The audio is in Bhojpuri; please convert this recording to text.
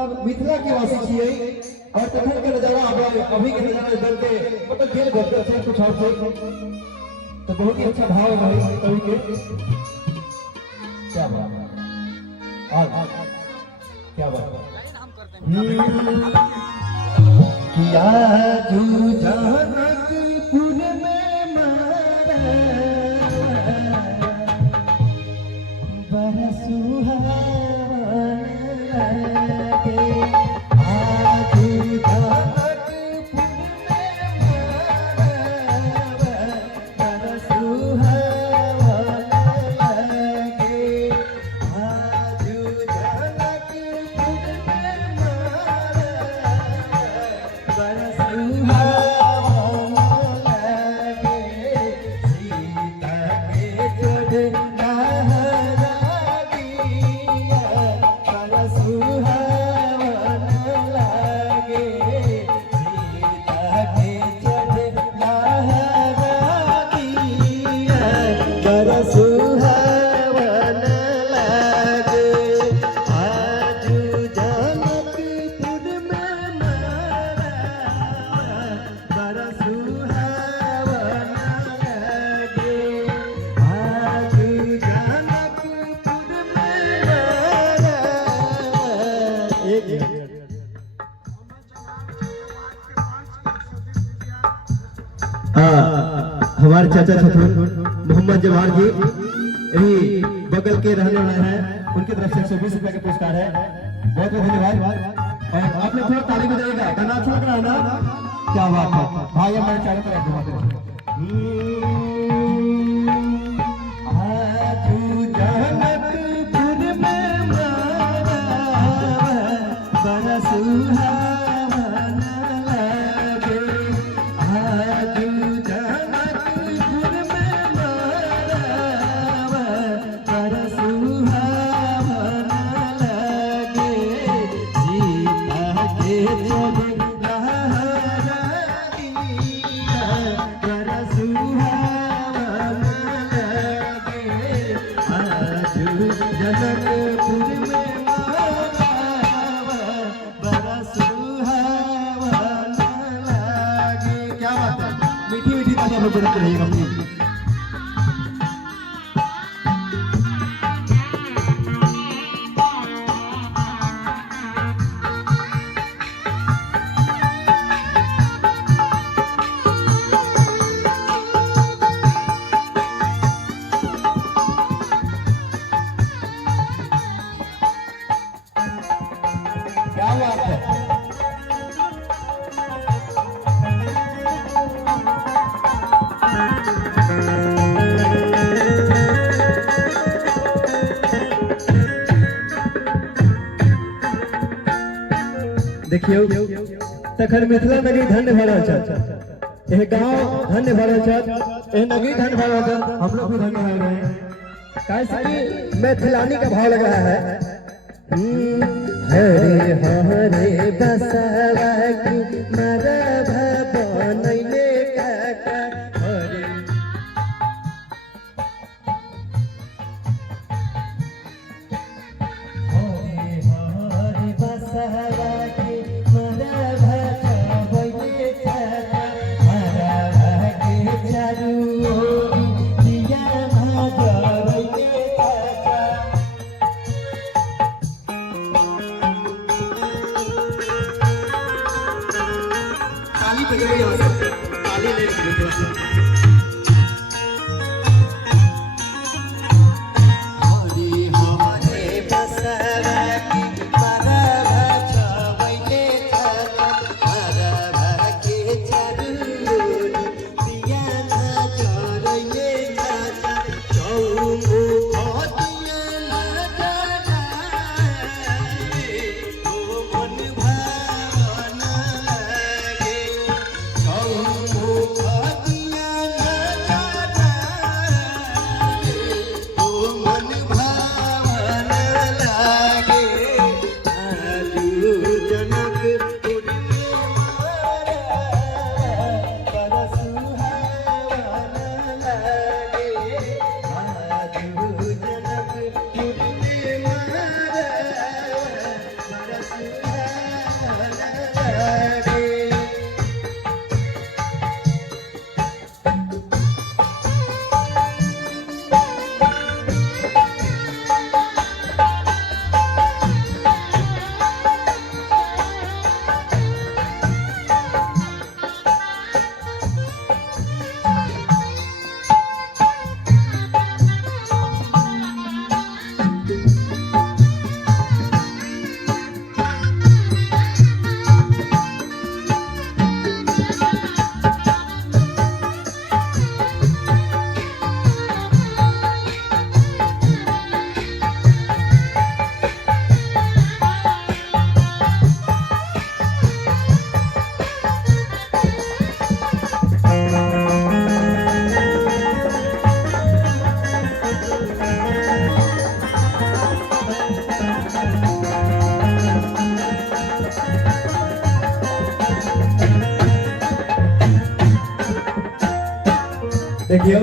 मतलब मिथिला के वासी छियै और तखन के नजारा अभी के नजारा देख के मतलब दिल भर से कुछ और से तो बहुत ही अच्छा भाव है कवि के। क्या बात है, क्या बात किया तू जनकपुर में मारा बरसुहा हमारे चाचा छथुर मोहम्मद जवाहर जी यही बगल के रहने वाले हैं, उनकी तरफ से 120 रुपए का पुरस्कार है। बहुत बहुत धन्यवाद। और आपने थोड़ा ताली बजाएगा, गाना अच्छा लग रहा है ना? क्या बात है भाई, हमारे चारों तरफ देखियो तखन मिथिला नगरी धन्य भरल छ, एह गांव धन्य भरल छ, एह नगरी धन्य भरल छ, हम लोग भी धन्य हो रहे हैं। कैसे मैथिलानी का भाव लग रहा है। हरे हरे बसवा की मरभ बनैले काका हरे हरे हरे बसवा देखिए